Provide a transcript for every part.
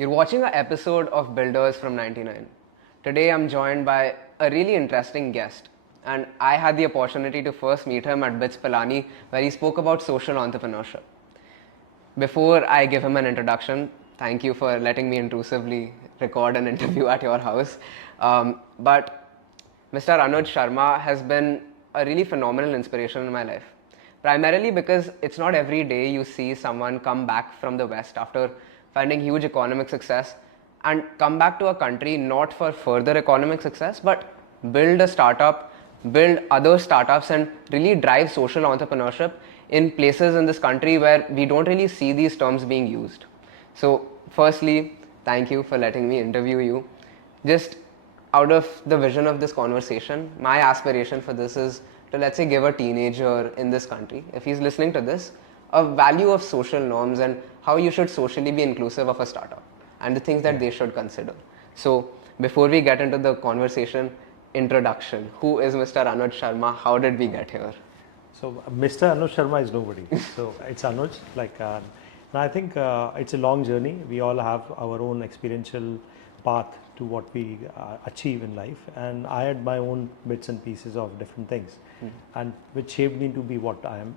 You're watching an episode of Builders from 99. Today I'm joined by a really interesting guest, and I had the opportunity to first meet him at BITS Pilani, where he spoke about social entrepreneurship. Before I give him an introduction, thank you for letting me intrusively record an interview at your house. But Mr. Anuj Sharma has been a really phenomenal inspiration in my life. Primarily because it's not every day you see someone come back from the West after finding huge economic success and come back to a country not for further economic success, but build a startup, build other startups, and really drive social entrepreneurship in places in this country where we don't really see these terms being used. So, firstly, thank you for letting me interview you. Just out of the vision of this conversation, my aspiration for this is to, let's say, give a teenager in this country, if he's listening to this, a value of social norms and how you should socially be inclusive of a startup and the things that they should consider. So before we get into the conversation, introduction. Who is Mr. Anuj Sharma? How did we get here? So Mr. Anuj Sharma is nobody. So it's Anuj. I think it's a long journey. We all have our own experiential path to what we achieve in life, and I had my own bits and pieces of different things, and which shaped me to be what I am.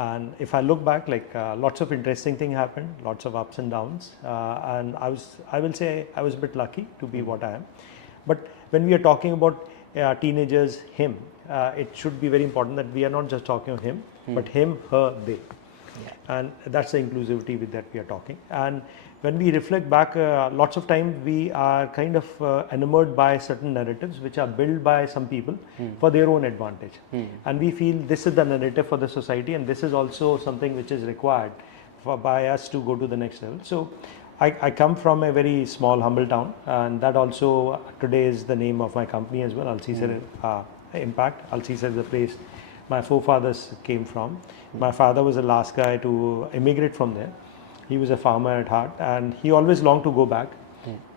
And if I look back, lots of interesting things happened, lots of ups and downs, and I will say I was a bit lucky to be what I am. But when we are talking about teenagers, him, it should be very important that we are not just talking of him, but him, her, they. Yeah. And that's the inclusivity with that we are talking. And when we reflect back, lots of time we are kind of enamored by certain narratives which are built by some people for their own advantage. And we feel this is the narrative for the society, and this is also something which is required by us to go to the next level. So I come from a very small, humble town, and that also today is the name of my company as well, Alcr Impact. Alcr is the place my forefathers came from. My father was the last guy to immigrate from there. He was a farmer at heart, and he always longed to go back,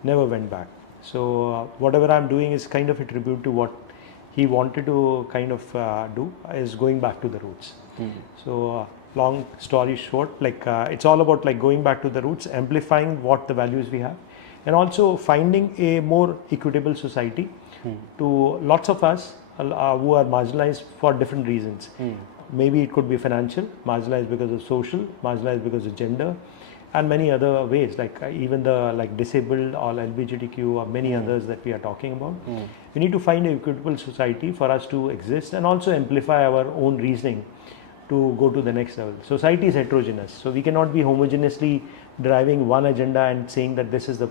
never went back. So whatever I'm doing is kind of a tribute to what he wanted to kind of do, is going back to the roots. So long story short, it's all about going back to the roots, amplifying what the values we have, and also finding a more equitable society to lots of us who are marginalized for different reasons. Maybe it could be financial, marginalized because of social, marginalized because of gender, and many other ways, even the disabled or LGBTQ or many others that we are talking about. We need to find an equitable society for us to exist, and also amplify our own reasoning to go to the next level. Society is heterogeneous, so we cannot be homogeneously driving one agenda and saying that this is the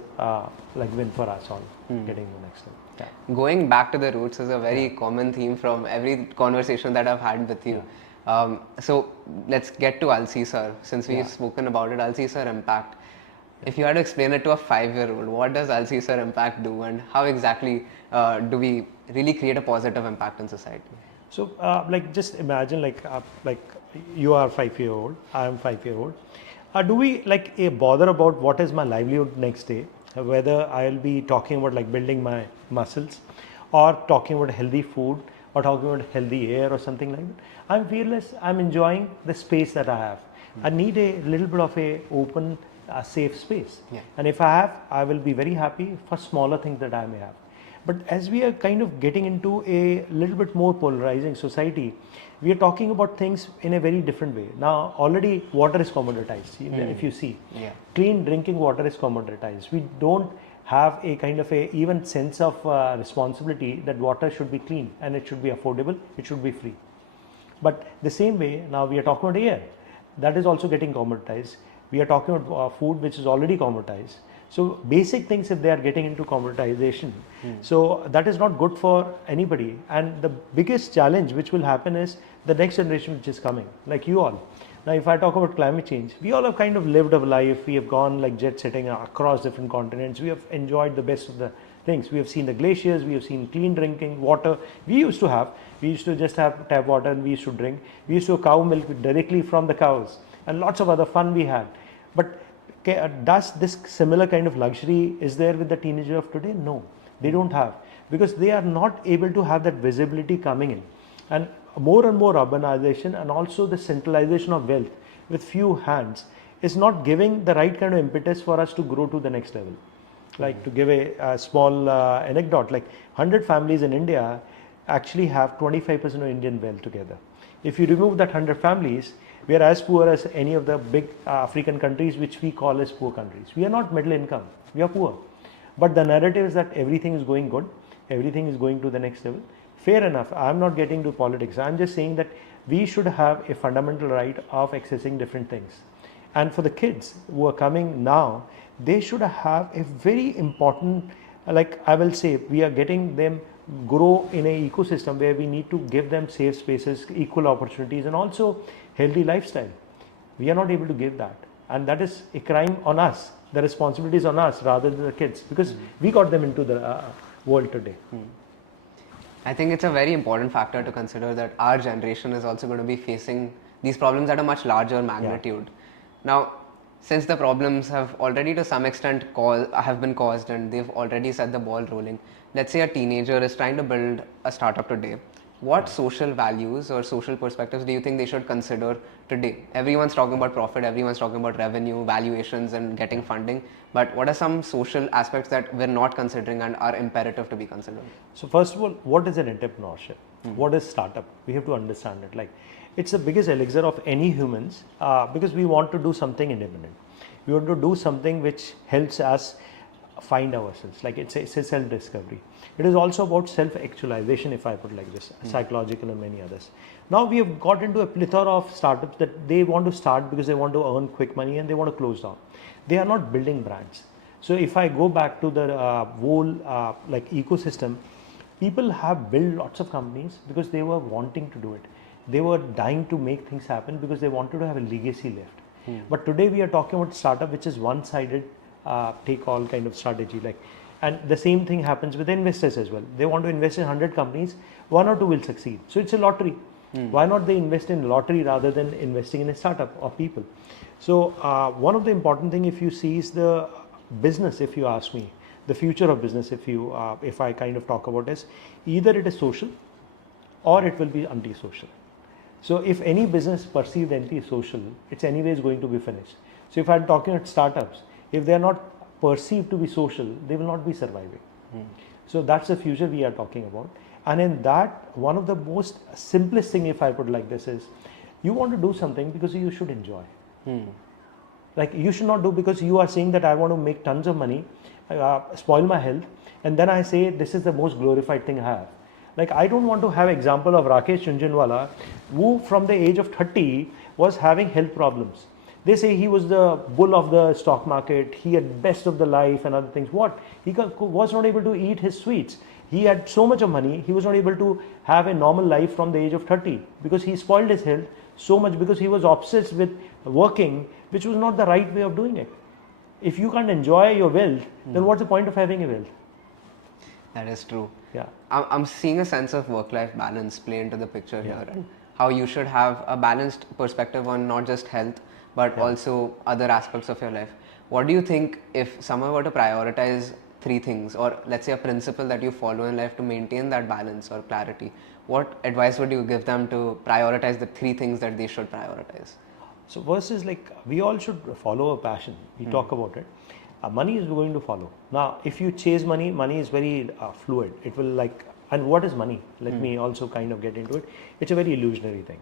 win for us all, getting the next level. Yeah. Going back to the roots is a very common theme from every conversation that I've had with you. So let's get to LCER, since we've spoken about it. LCER Impact. If you had to explain it to a 5-year-old, what does LCER Impact do, and how exactly do we really create a positive impact in society? So just imagine you are 5-year-old, I am 5-year-old. Do we bother about what is my livelihood next day? Whether I'll be talking about building my muscles, or talking about healthy food, or talking about healthy air or something like that. I'm fearless. I'm enjoying the space that I have. I need a little bit of a open, safe space. Yeah. And if I have, I will be very happy for smaller things that I may have. But as we are kind of getting into a little bit more polarizing society, we are talking about things in a very different way. Now, already water is commoditized. If you see, clean drinking water is commoditized. We don't have a kind of a even sense of responsibility that water should be clean, and it should be affordable, it should be free. But the same way, now we are talking about air, that is also getting commoditized. We are talking about food, which is already commoditized. So basic things, if they are getting into commoditization, so that is not good for anybody. And the biggest challenge which will happen is the next generation which is coming, like you all. Now, if I talk about climate change, we all have kind of lived a life. We have gone jet setting across different continents. We have enjoyed the best of the things. We have seen the glaciers. We have seen clean drinking water. We used to just have tap water, and we used to drink. We used to have cow milk directly from the cows, and lots of other fun we had. But does this similar kind of luxury is there with the teenager of today? No, they don't have, because they are not able to have that visibility coming in. And more urbanization, and also the centralization of wealth with few hands, is not giving the right kind of impetus for us to grow to the next level. Like to give a small anecdote, like 100 families in India actually have 25% of Indian wealth together. If you remove that 100 families, we are as poor as any of the big African countries which we call as poor countries. We are not middle income, we are poor. But the narrative is that everything is going good, everything is going to the next level. Fair enough, I am not getting to politics. I am just saying that we should have a fundamental right of accessing different things. And for the kids who are coming now, they should have a very important, like I will say, we are getting them grow in a ecosystem where we need to give them safe spaces, equal opportunities, and also healthy lifestyle. We are not able to give that, and that is a crime on us. The responsibility is on us rather than the kids, because we got them into the world today. I think it's a very important factor to consider that our generation is also going to be facing these problems at a much larger magnitude. Now, since the problems have already to some extent have been caused and they've already set the ball rolling, let's say a teenager is trying to build a startup today. What social values or social perspectives do you think they should consider today? Everyone's talking about profit, everyone's talking about revenue, valuations and getting funding, but what are some social aspects that we're not considering and are imperative to be considered? So first of all, what is an entrepreneurship? What is startup? We have to understand it. Like, it's the biggest elixir of any humans because we want to do something independent. We want to do something which helps us find ourselves. Like it's a self-discovery. It is also about self-actualization, if I put like this, psychological and many others. Now we have got into a plethora of startups that they want to start because they want to earn quick money and they want to close down. They are not building brands. So if I go back to the whole like ecosystem, people have built lots of companies because they were wanting to do it. They were dying to make things happen because they wanted to have a legacy left. But today we are talking about startup which is one-sided take all kind of strategy. Like, and the same thing happens with investors as well. They want to invest in 100 companies, 1 or 2 will succeed. So it's a lottery. Why not they invest in lottery rather than investing in a startup or people? So one of the important thing, if you see, is the business. If you ask me, the future of business, if I kind of talk about, is either it is social or it will be anti-social. So if any business perceived anti-social, it's anyways going to be finished. So if I'm talking about startups, if they are not perceived to be social, they will not be surviving. So that's the future we are talking about. And in that, one of the most simplest thing, if I put like this, is you want to do something because you should enjoy. Like, you should not do because you are saying that I want to make tons of money, spoil my health, and then I say this is the most glorified thing I have. Like, I don't want to have example of Rakesh Jhunjhunwala, who from the age of 30 was having health problems. They say he was the bull of the stock market, he had best of the life and other things. What? He was not able to eat his sweets. He had so much of money, he was not able to have a normal life from the age of 30 because he spoiled his health so much because he was obsessed with working, which was not the right way of doing it. If you can't enjoy your wealth, then what's the point of having a wealth? That is true. Yeah. I'm seeing a sense of work-life balance play into the picture here, and how you should have a balanced perspective on not just health, but also other aspects of your life. What do you think, if someone were to prioritize 3 things, or let's say a principle that you follow in life to maintain that balance or clarity, what advice would you give them to prioritize the 3 things that they should prioritize? So first is, like, we all should follow a passion. We talk about it. Money is going to follow. Now, if you chase money, money is very fluid. It will, like, and what is money? Let me also kind of get into it. It's a very illusionary thing.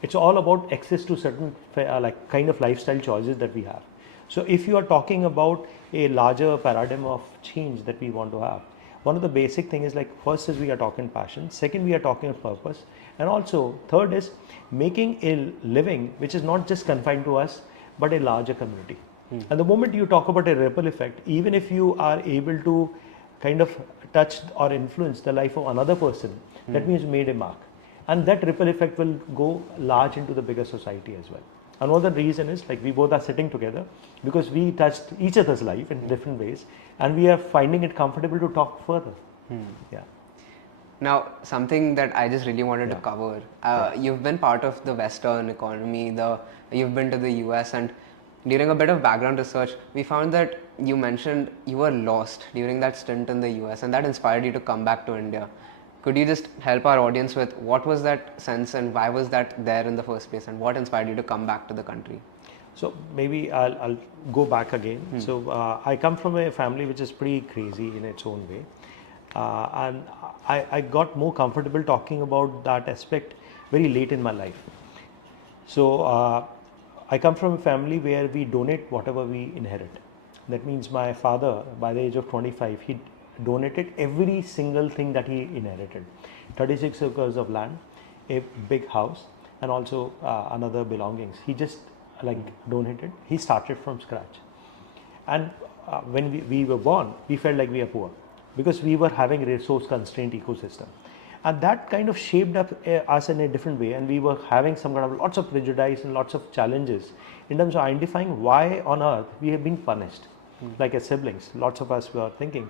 It's all about access to certain like kind of lifestyle choices that we have. So if you are talking about a larger paradigm of change that we want to have, one of the basic thing is, like, first is we are talking passion, second we are talking of purpose, and also third is making a living which is not just confined to us but a larger community. And the moment you talk about a ripple effect, even if you are able to kind of touch or influence the life of another person, that means you made a mark. And that ripple effect will go large into the bigger society as well. Another reason is, like, we both are sitting together because we touched each other's life in different ways, and we are finding it comfortable to talk further. Yeah. Now, something that I just really wanted to cover, you've been part of the Western economy, you've been to the US, and during a bit of background research, we found that you mentioned you were lost during that stint in the US, and that inspired you to come back to India. Could you just help our audience with what was that sense and why was that there in the first place, and what inspired you to come back to the country? So maybe I'll go back again. So I come from a family which is pretty crazy in its own way, and I got more comfortable talking about that aspect very late in my life. So I come from a family where we donate whatever we inherit. That means my father, by the age of 25, he donated every single thing that he inherited: 36 acres of land, a big house, and also another belongings. He just like donated. He started from scratch, and when we were born, we felt like we are poor because we were having a resource constrained ecosystem, and that kind of shaped up us in a different way, and we were having some kind of lots of prejudice and lots of challenges in terms of identifying why on earth we have been punished like as siblings. Lots of us were thinking,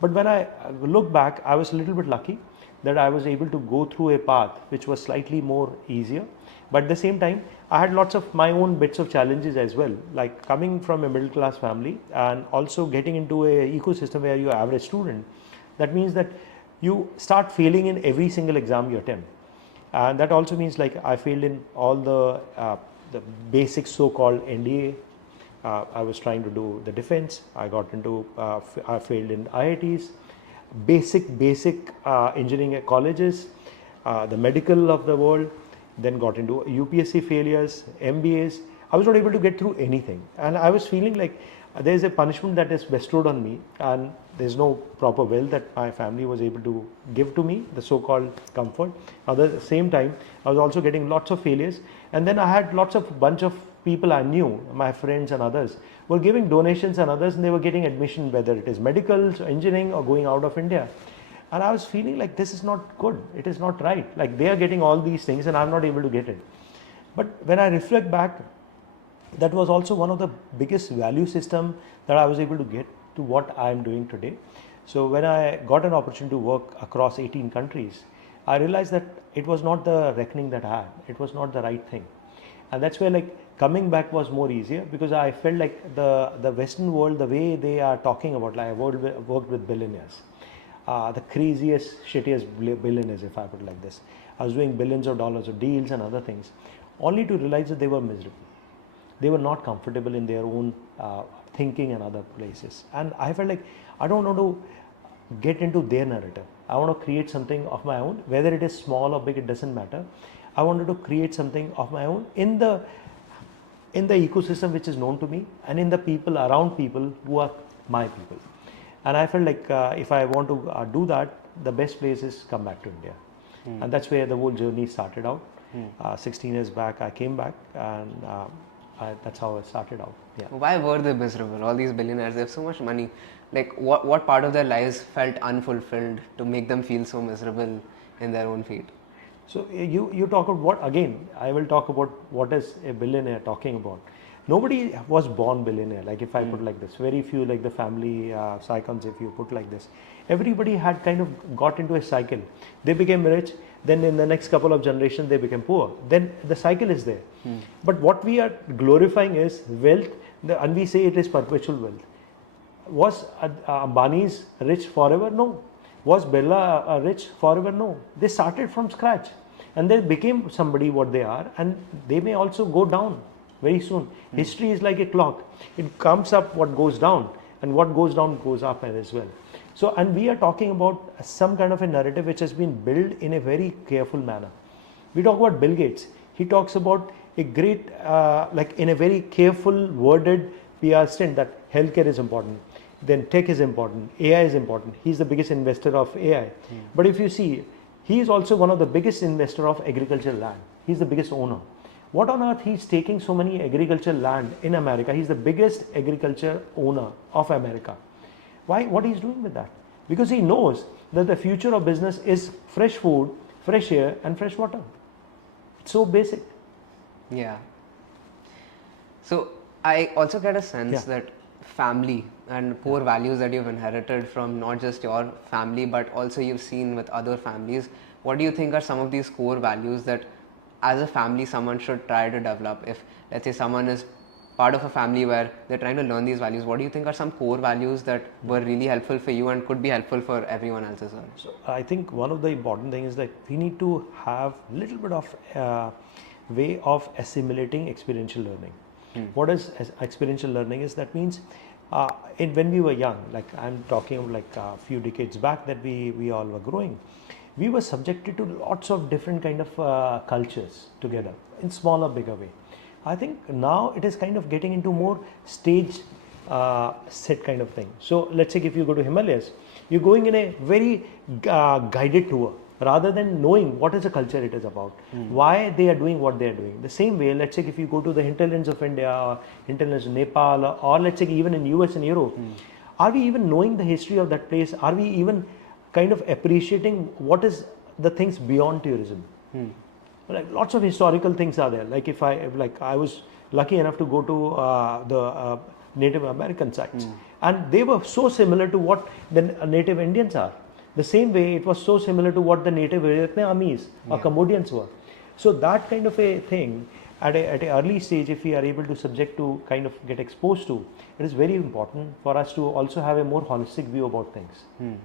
but when I look back, I was a little bit lucky that I was able to go through a path which was slightly more easier, but at the same time I had lots of my own bits of challenges as well, like coming from a middle class family and also getting into a ecosystem where you're average student. That means that you start failing in every single exam you attempt, and that also means like I failed in all the basic so-called NDA. I was trying to do the defense. I got into I failed in IITs, basic engineering colleges, the medical of the world, then got into UPSC failures, MBAs. I was not able to get through anything, and I was feeling like there is a punishment that is bestowed on me, and there's no proper will that my family was able to give to me, the so-called comfort. At the same time, I was also getting lots of failures, and then I had lots of bunch of people I knew, my friends and others, were giving donations and others, and they were getting admission, whether it is medical, engineering, or going out of India. And I was feeling like this is not good, it is not right. Like they are getting all these things and I'm not able to get it. But when I reflect back, that was also one of the biggest value system that I was able to get to what I am doing today. So when I got an opportunity to work across 18 countries, I realized that it was not the reckoning that I had, it was not the right thing. And that's where like coming back was more easier, because I felt like the Western world, the way they are talking about, like I worked with billionaires, the craziest, shittiest billionaires, if I put it like this. I was doing billions of dollars of deals and other things, only to realize that they were miserable. They were not comfortable in their own thinking and other places. And I felt like I don't want to get into their narrative. I want to create something of my own, whether it is small or big, it doesn't matter. I wanted to create something of my own in the ecosystem which is known to me, and in the people around people who are my people. And I felt like if I want to do that, the best place is come back to India. And that's where the whole journey started out. 16 years back, I came back, and that's how it started out. Yeah. Why were they miserable? All these billionaires, they have so much money. Like, what part of their lives felt unfulfilled to make them feel so miserable in their own feet? So you talk about what, again, I will talk about what is a billionaire talking about. Nobody was born billionaire, like if I put like this. Very few, like the family cycles, if you put like this. Everybody had kind of got into a cycle. They became rich, then in the next couple of generations they became poor. Then the cycle is there. But what we are glorifying is wealth, and we say it is perpetual wealth. Was Ambani's rich forever? No. Was Birla rich forever? No. They started from scratch, and they became somebody what they are, and they may also go down very soon. History is like a clock. It comes up what goes down, and what goes down goes up as well. So, and we are talking about some kind of a narrative which has been built in a very careful manner. We talk about Bill Gates. He talks about a great, like in a very careful worded PR stint, that healthcare is important, then tech is important, AI is important. He's the biggest investor of AI. But if you see, he is also one of the biggest investor of agricultural land. He's the biggest owner. What on earth he's taking so many agricultural land in America? He's the biggest agriculture owner of America. Why? What he's doing with that? Because he knows that the future of business is fresh food, fresh air, and fresh water. It's so basic. Yeah. So I also get a sense that family and core values that you've inherited from not just your family, but also you've seen with other families. What do you think are some of these core values that as a family someone should try to develop? If let's say someone is part of a family where they're trying to learn these values, what do you think are some core values that were really helpful for you and could be helpful for everyone else as well? So I think one of the important things is that we need to have a little bit of way of assimilating experiential learning. What is experiential learning is? That means when we were young, like I'm talking of like a few decades back, that we all were growing, we were subjected to lots of different kind of cultures together in smaller, bigger way. I think now it is kind of getting into more stage set kind of thing. So let's say if you go to Himalayas, you're going in a very guided tour, rather than knowing what is the culture it is about, why they are doing what they are doing. The same way, let's say if you go to the hinterlands of India or hinterlands of Nepal, or let's say even in US and Europe, are we even knowing the history of that place? Are we even kind of appreciating what is the things beyond tourism? Like lots of historical things are there. Like I was lucky enough to go to the Native American sites, and they were so similar to what the Native Indians are. The same way it was so similar to what the Native Vietnamese or Cambodians were. So that kind of a thing at an early stage, if we are able to subject to kind of get exposed to, it is very important for us to also have a more holistic view about things.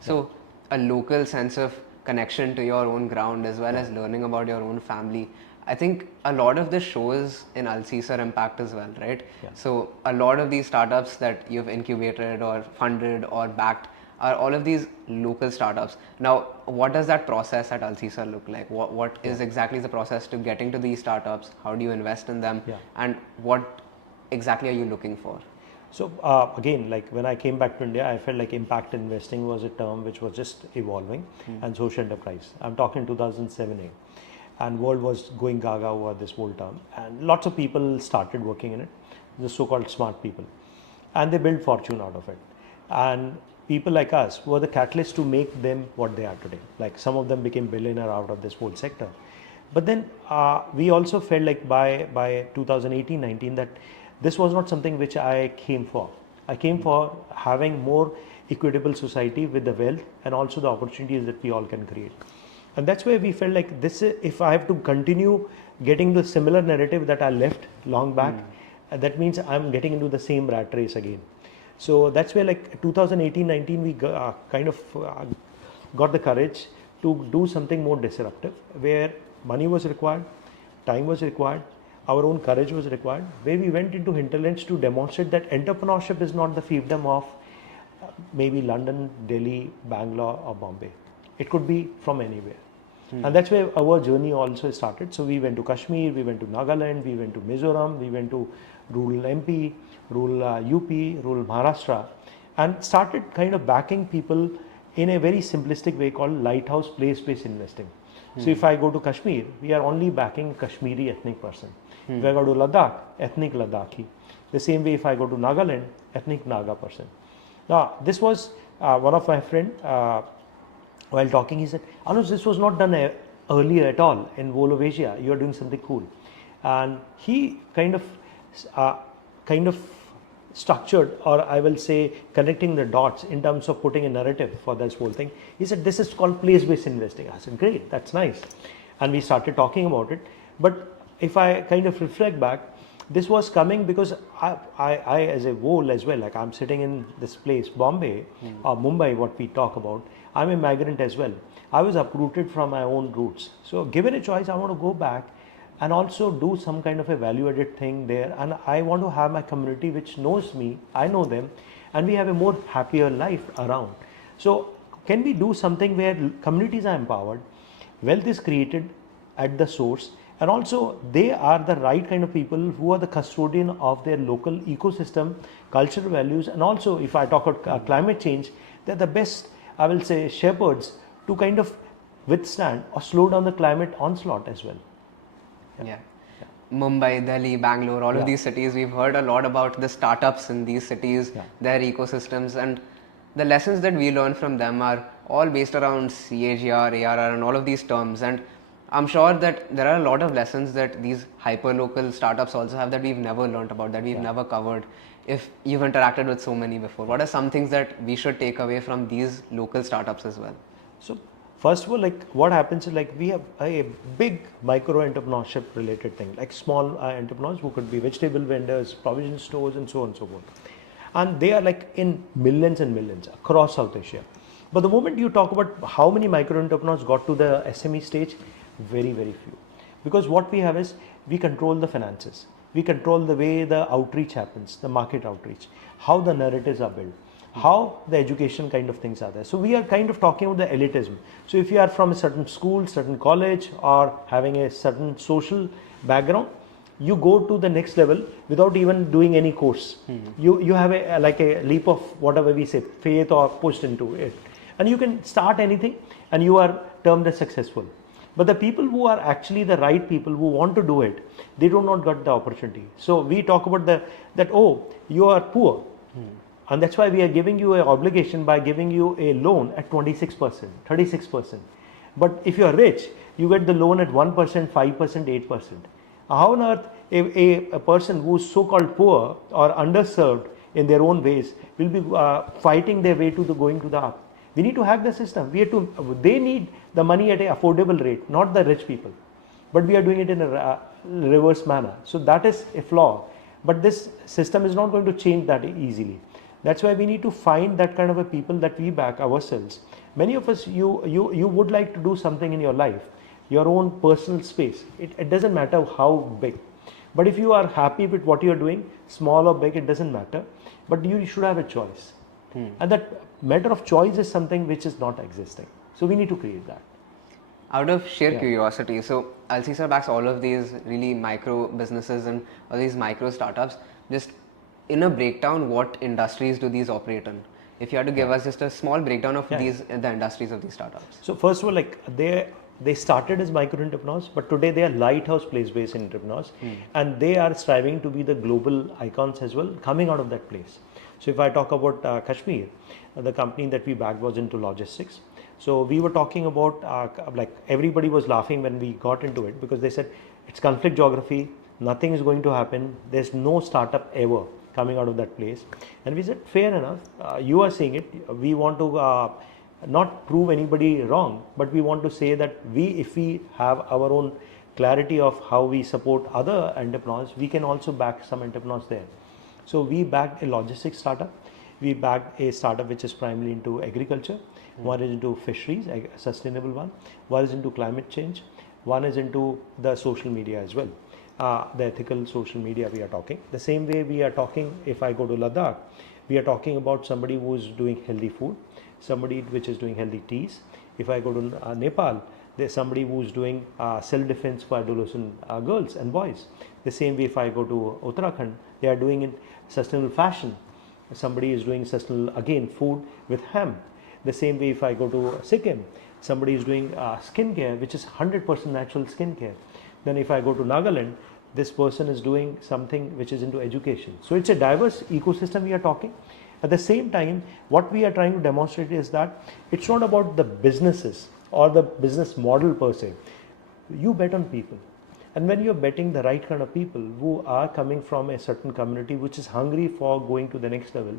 So a local sense of connection to your own ground, as well as learning about your own family. I think a lot of this shows in LCER Impact as well, right? So a lot of these startups that you've incubated or funded or backed are all of these local startups. Now, what does that process at LCER look like? What is exactly the process to getting to these startups? How do you invest in them? And what exactly are you looking for? So again, like when I came back to India, I felt like impact investing was a term which was just evolving, and social enterprise. I'm talking 2007-8, and world was going gaga over this whole term, and lots of people started working in it, the so-called smart people, and they built fortune out of it. And people like us were the catalyst to make them what they are today. Like some of them became billionaire out of this whole sector. But then we also felt like by 2018-19 that this was not something which I came for. I came for having more equitable society with the wealth and also the opportunities that we all can create. And that's where we felt like this, if I have to continue getting the similar narrative that I left long back, that means I'm getting into the same rat race again. So that's where like 2018-19 we kind of got the courage to do something more disruptive, where money was required, time was required, our own courage was required, where we went into hinterlands to demonstrate that entrepreneurship is not the fiefdom of maybe London, Delhi, Bangalore or Bombay. It could be from anywhere. And that's where our journey also started. So we went to Kashmir, we went to Nagaland, we went to Mizoram, we went to rural MP, rural UP, rural Maharashtra, and started kind of backing people in a very simplistic way called lighthouse place-based investing. So if I go to Kashmir, we are only backing Kashmiri ethnic person. If I go to Ladakh, ethnic Ladakhi. The same way if I go to Nagaland, ethnic Naga person. Now this was one of my friend, while talking, he said, Anuj, this was not done earlier at all in whole of Asia. You are doing something cool. And he kind of structured, or I will say connecting the dots in terms of putting a narrative for this whole thing. He said, this is called place-based investing. I said, great, that's nice. And we started talking about it. But if I kind of reflect back, this was coming because I as a whole as well, like I'm sitting in this place, Bombay or Mumbai, what we talk about, I'm a migrant as well. I was uprooted from my own roots. So given a choice, I want to go back and also do some kind of a value-added thing there. And I want to have my community which knows me, I know them, and we have a more happier life around. So can we do something where communities are empowered, wealth is created at the source, and also they are the right kind of people who are the custodian of their local ecosystem, cultural values, and also if I talk about climate change, they're the best, I will say, shepherds to kind of withstand or slow down the climate onslaught as well. Yeah. Mumbai, Delhi, Bangalore, all of these cities, we've heard a lot about the startups in these cities, their ecosystems, and the lessons that we learn from them are all based around CAGR, ARR, and all of these terms. And I'm sure that there are a lot of lessons that these hyper-local startups also have that we've never learned about, that we've never covered. If you've interacted with so many before, what are some things that we should take away from these local startups as well? So first of all, like what happens is like we have a big micro entrepreneurship related thing, like small entrepreneurs who could be vegetable vendors, provision stores, and so on and so forth. And they are like in millions and millions across South Asia. But the moment you talk about how many micro entrepreneurs got to the SME stage, very, very few. Because what we have is we control the finances. We control the way the outreach happens, the market outreach, how the narratives are built, how the education kind of things are there. So we are kind of talking about the elitism. So if you are from a certain school, certain college, or having a certain social background, you go to the next level without even doing any course. You have a like a leap of whatever we say, faith, or pushed into it, and you can start anything, and you are termed as successful. But the people who are actually the right people who want to do it, they do not get the opportunity. So we talk about that, oh, you are poor, and that's why we are giving you an obligation by giving you a loan at 26%, 36%. But if you are rich, you get the loan at 1%, 5%, 8%. How on earth a person who is so-called poor or underserved in their own ways will be fighting their way to going to the up? We need to hack the system. They need the money at an affordable rate, not the rich people. But we are doing it in a reverse manner. So that is a flaw. But this system is not going to change that easily. That's why we need to find that kind of a people that we back ourselves. Many of us, you would like to do something in your life, your own personal space. It doesn't matter how big. But if you are happy with what you're doing, small or big, it doesn't matter. But you should have a choice. And that matter of choice is something which is not existing. So we need to create that. Out of sheer curiosity, so LCER backs all of these really micro businesses and all these micro startups. Just in a breakdown, what industries do these operate in? If you had to give us just a small breakdown of the industries of these startups. So first of all, like they started as micro entrepreneurs, but today they are lighthouse place-based entrepreneurs, and they are striving to be the global icons as well, coming out of that place. So if I talk about Kashmir, the company that we backed was into logistics. So we were talking about like everybody was laughing when we got into it, because they said it's conflict geography, nothing is going to happen, there's no startup ever coming out of that place. And we said, fair enough, you are saying it, we want to not prove anybody wrong, but we want to say that if we have our own clarity of how we support other entrepreneurs, we can also back some entrepreneurs there. So we backed a logistics startup, we backed a startup which is primarily into agriculture, one is into fisheries, a sustainable one is into climate change, one is into the social media as well, the ethical social media we are talking. The same way we are talking, if I go to Ladakh, we are talking about somebody who is doing healthy food, somebody which is doing healthy teas. If I go to Nepal, there's somebody who's doing self-defense for adolescent girls and boys. The same way if I go to Uttarakhand, they are doing in sustainable fashion. Somebody is doing sustainable, again, food with hemp. The same way if I go to Sikkim, somebody is doing skincare, which is 100% natural skincare. Then if I go to Nagaland, this person is doing something which is into education. So it's a diverse ecosystem we are talking. At the same time, what we are trying to demonstrate is that it's not about the businesses or the business model per se. You bet on people. And when you're betting the right kind of people who are coming from a certain community which is hungry for going to the next level,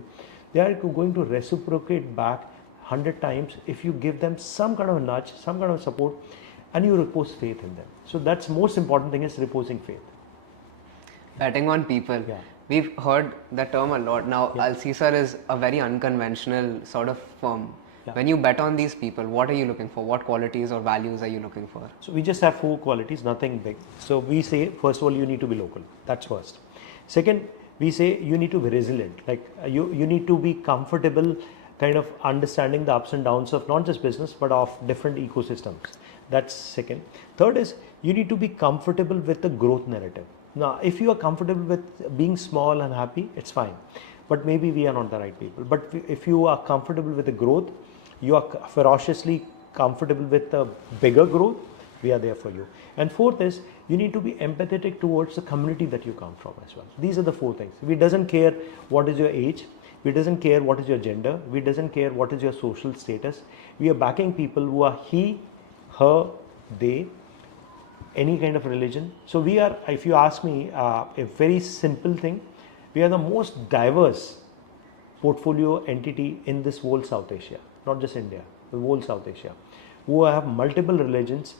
they are going to reciprocate back 100 times if you give them some kind of a nudge, some kind of support, and you repose faith in them. So that's most important thing, is reposing faith. Betting on people. Yeah. We've heard that term a lot. Now, LCER is a very unconventional sort of firm. Yeah. When you bet on these people, what are you looking for? What qualities or values are you looking for? So we just have 4 qualities, nothing big. So we say, first of all, you need to be local. That's first. Second, we say you need to be resilient. Like you need to be comfortable kind of understanding the ups and downs of not just business, but of different ecosystems. That's second. Third is you need to be comfortable with the growth narrative. Now, if you are comfortable with being small and happy, it's fine. But maybe we are not the right people. But if you are comfortable with the growth, you are ferociously comfortable with the bigger growth, we are there for you. And fourth is you need to be empathetic towards the community that you come from as well. These are the 4 things. We doesn't care what is your age. We doesn't care what is your gender. We doesn't care what is your social status. We are backing people who are he, her, they, any kind of religion. So we are, if you ask me, a very simple thing, we are the most diverse portfolio entity in this whole South Asia, not just India, the whole South Asia, who have multiple religions,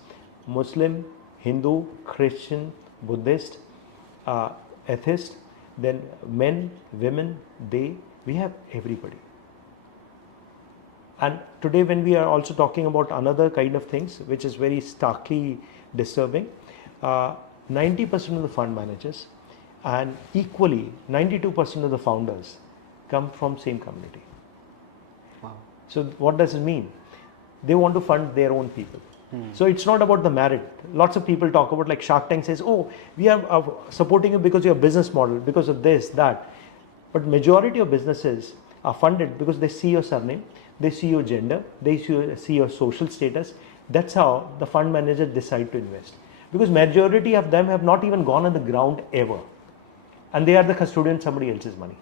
Muslim, Hindu, Christian, Buddhist, atheist, then men, women, they, we have everybody. And today when we are also talking about another kind of things, which is very starkly disturbing, 90% of the fund managers and equally 92% of the founders come from same community. Wow. So what does it mean? They want to fund their own people. So it's not about the merit. Lots of people talk about, like Shark Tank says, oh, we are supporting you because of your business model, because of this, that. But majority of businesses are funded because they see your surname, they see your gender, they see your social status. That's how the fund managers decide to invest. Because majority of them have not even gone on the ground ever. And they are the custodian of somebody else's money.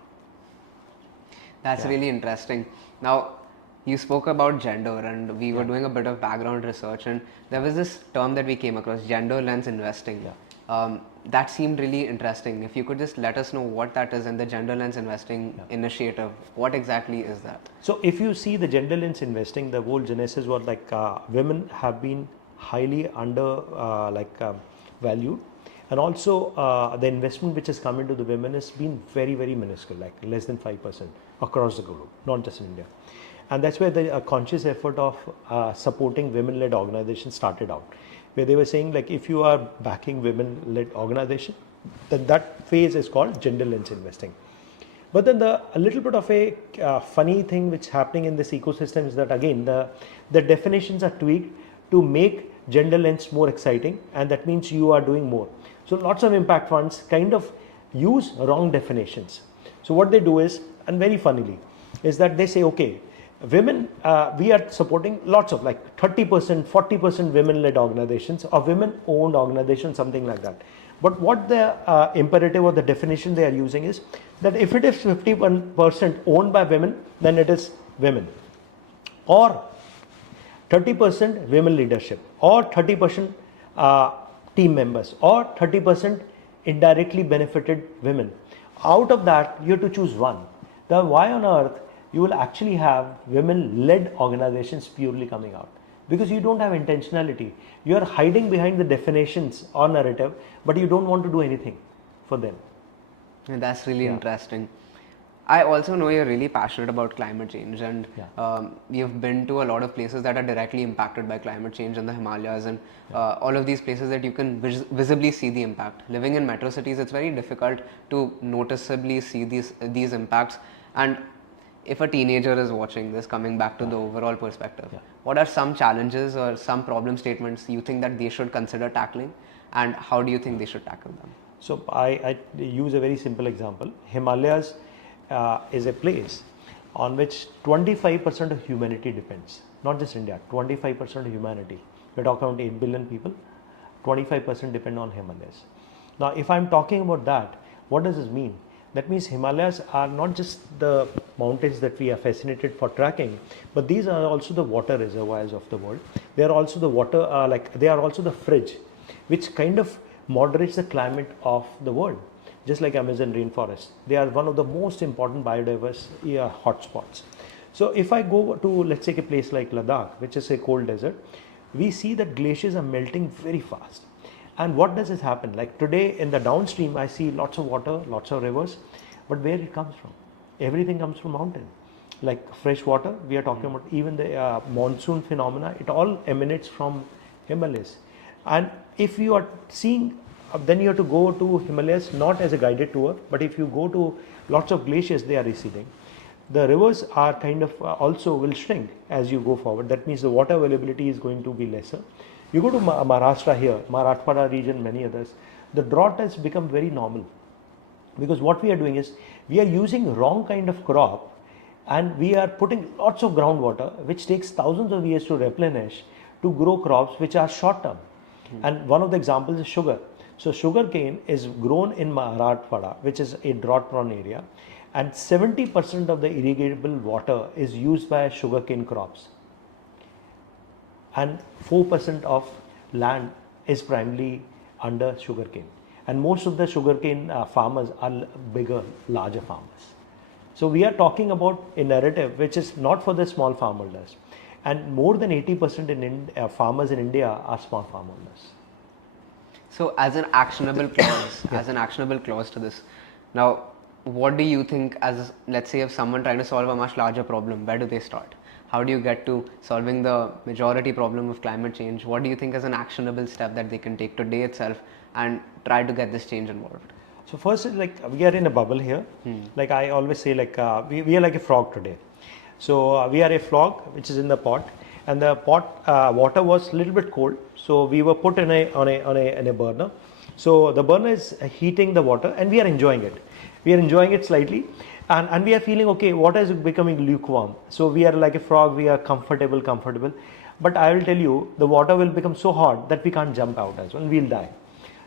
That's really interesting. Now, you spoke about gender, and we were doing a bit of background research, and there was this term that we came across, gender lens investing. That seemed really interesting. If you could just let us know what that is and the gender lens investing initiative, what exactly is that? So if you see the gender lens investing, the whole genesis was like women have been highly under valued, and also the investment which has come into the women has been very, very minuscule, like less than 5% across the globe, not just in India. And that's where the conscious effort of supporting women-led organizations started out, where they were saying, like, if you are backing women-led organization, then that phase is called gender lens investing. But then a little bit of a funny thing which is happening in this ecosystem is that, again, the definitions are tweaked to make gender lens more exciting, and that means you are doing more. So lots of impact funds kind of use wrong definitions. So what they do is, and very funnily, is that they say, okay, women, we are supporting lots of, like 30%, 40% women-led organizations or women-owned organizations, something like that. But what the imperative or the definition they are using is that if it is 51% owned by women, then it is women, or 30% women leadership, or 30% team members, or 30% indirectly benefited women. Out of that, you have to choose one. Then why on earth you will actually have women-led organizations purely coming out? Because you don't have intentionality. You are hiding behind the definitions or narrative, but you don't want to do anything for them. And that's really interesting. I also know you're really passionate about climate change, and you've been to a lot of places that are directly impacted by climate change in the Himalayas, and all of these places that you can visibly see the impact. Living in metro cities, it's very difficult to noticeably see these impacts. And if a teenager is watching this, coming back to the overall perspective, what are some challenges or some problem statements you think that they should consider tackling, and how do you think they should tackle them? So I use a very simple example. Himalayas is a place on which 25% of humanity depends. Not just India, 25% of humanity. We're talking about 8 billion people, 25% depend on Himalayas. Now, if I'm talking about that, what does this mean? That means Himalayas are not just the mountains that we are fascinated for tracking, but these are also the water reservoirs of the world. They are also the water, they are also the fridge, which kind of moderates the climate of the world. Just like Amazon rainforest, they are one of the most important biodiversity hotspots. So if I go to, let's take a place like Ladakh, which is a cold desert, we see that glaciers are melting very fast. And what does this happen? Like today in the downstream, I see lots of water, lots of rivers, but where it comes from? Everything comes from mountain. Like fresh water, we are talking about even the monsoon phenomena, it all emanates from Himalayas. And if you are seeing, then you have to go to Himalayas not as a guided tour, but if you go to lots of glaciers, they are receding. The rivers are kind of also will shrink as you go forward. That means the water availability is going to be lesser. You go to Maharashtra here, Marathwada region, many others, the drought has become very normal. Because what we are doing is, we are using wrong kind of crop, and we are putting lots of groundwater, which takes thousands of years to replenish, to grow crops which are short term. And one of the examples is sugar. So sugarcane is grown in Marathwada, which is a drought prone area, and 70% of the irrigable water is used by sugarcane crops. And 4% of land is primarily under sugarcane. And most of the sugarcane farmers are bigger, larger farmers. So we are talking about a narrative which is not for the small farmholders. And more than 80% in farmers in India are small farmholders. So as an actionable clause, to this, now what do you think, as let's say if someone trying to solve a much larger problem, where do they start? How do you get to solving the majority problem of climate change? What do you think is an actionable step that they can take today itself and try to get this change involved? So first is like we are in a bubble here. Like I always say, like we are like a frog today. So we are a frog which is in the pot, and the pot water was a little bit cold. So we were put in a burner. So the burner is heating the water, and we are enjoying it. We are enjoying it slightly, and we are feeling okay. Water is becoming lukewarm. So we are like a frog. We are comfortable. But I will tell you, the water will become so hot that we can't jump out as well. We'll die.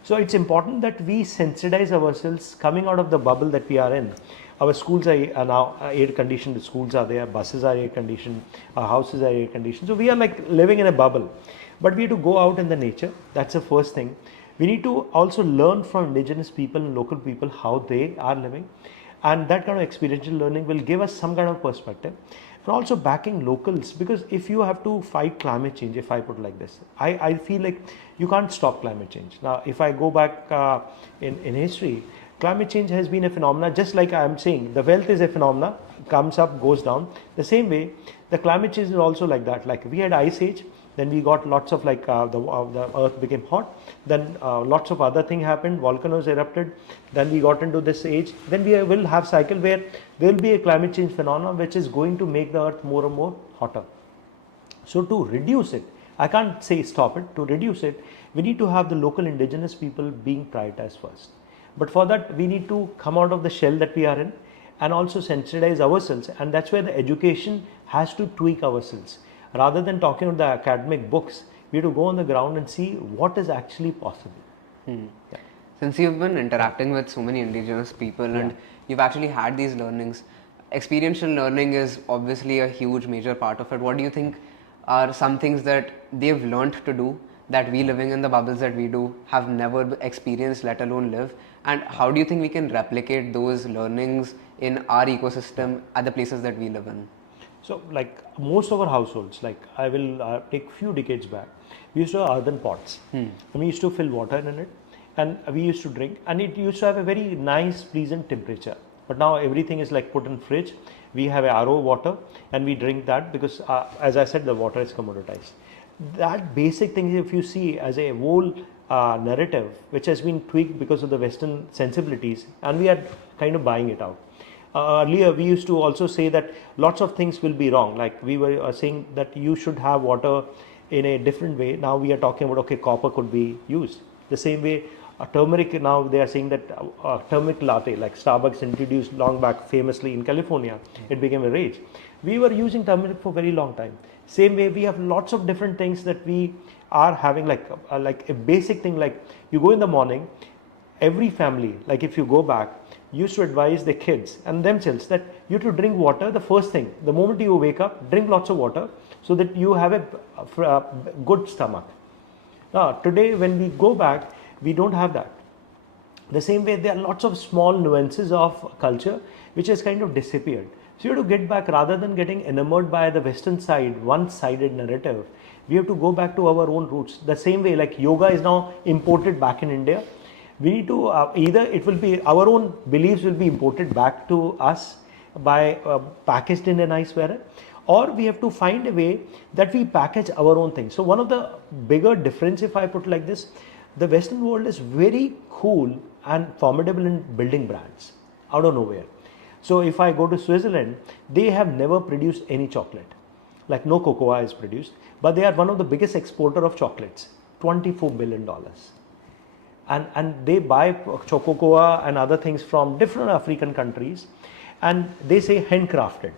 So it's important that we sensitize ourselves coming out of the bubble that we are in. Our schools are now air conditioned, the schools are there, buses are air conditioned, our houses are air conditioned. So we are like living in a bubble. But we have to go out in the nature. That's the first thing. We need to also learn from indigenous people and local people how they are living. And that kind of experiential learning will give us some kind of perspective. And also backing locals, because if you have to fight climate change, if I put like this, I feel like you can't stop climate change. Now, if I go back in history, climate change has been a phenomenon, just like I am saying, the wealth is a phenomenon, comes up, goes down. The same way, the climate change is also like that. Like we had ice age, then we got lots of like the earth became hot, then lots of other thing happened, volcanoes erupted, then we got into this age, then we will have cycle where there will be a climate change phenomenon which is going to make the earth more and more hotter. So to reduce it, I can't say stop it, to reduce it, we need to have the local indigenous people being prioritized first. But for that, we need to come out of the shell that we are in and also sensitize ourselves, and that's where the education has to tweak ourselves. Rather than talking about the academic books, we have to go on the ground and see what is actually possible. Yeah. Since you've been interacting with so many indigenous people and you've actually had these learnings, experiential learning is obviously a huge major part of it. What do you think are some things that they've learned to do that we living in the bubbles that we do have never experienced, let alone live? And how do you think we can replicate those learnings in our ecosystem at the places that we live in? So like most of our households, like I will take few decades back, we used to have earthen pots and we used to fill water in it and we used to drink, and it used to have a very nice pleasant temperature. But now everything is like put in fridge. We have a RO water and we drink that because as I said, the water is commoditized. That basic thing, if you see as a whole narrative which has been tweaked because of the Western sensibilities, and we are kind of buying it out. Earlier we used to also say that lots of things will be wrong, like we were saying that you should have water in a different way. Now we are talking about okay, copper could be used the same way. Turmeric, now they are saying that turmeric latte, like Starbucks introduced long back famously in California, it became a rage. We were using turmeric for a very long time. Same way we have lots of different things that we are having, like a basic thing, like you go in the morning, every family, like if you go back, used to advise their kids and themselves that you have to drink water the first thing. The moment you wake up, drink lots of water so that you have a good stomach. Now, today when we go back, we don't have that. The same way, there are lots of small nuances of culture which has kind of disappeared. So you have to get back, rather than getting enamored by the Western side, one-sided narrative, we have to go back to our own roots. The same way, like yoga is now imported back in India. We need to either it will be our own beliefs will be imported back to us by packaged in a nice way, or we have to find a way that we package our own things. So one of the bigger difference, if I put like this, the Western world is very cool and formidable in building brands out of nowhere. So if I go to Switzerland, they have never produced any chocolate, like no cocoa is produced, but they are one of the biggest exporter of chocolates, $24 billion. And they buy cocoa and other things from different African countries, and they say handcrafted.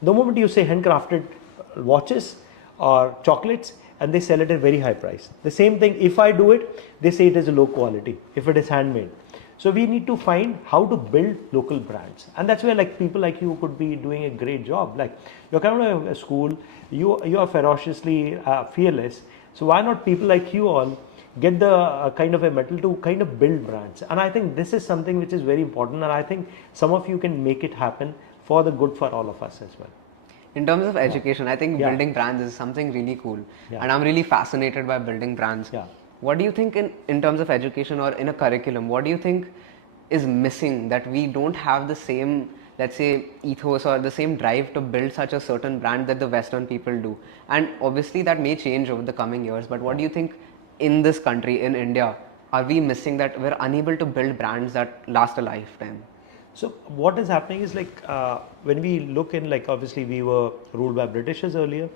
The moment you say handcrafted watches or chocolates, and they sell it at a very high price. The same thing, if I do it, they say it is a low quality, if it is handmade. So we need to find how to build local brands, and that's where like people like you could be doing a great job. Like you're coming out of a school, you are ferociously fearless. So why not people like you all get the kind of a metal to kind of build brands? And I think this is something which is very important, and I think some of you can make it happen for the good for all of us as well. In terms of education, I think building brands is something really cool, and I'm really fascinated by building brands. What do you think in terms of education or in a curriculum, what do you think is missing that we don't have the same, let's say, ethos or the same drive to build such a certain brand that the Western people do? And obviously that may change over the coming years, but what do you think in this country, in India, are we missing that we're unable to build brands that last a lifetime? So what is happening is like when we look in, like obviously we were ruled by Britishers earlier,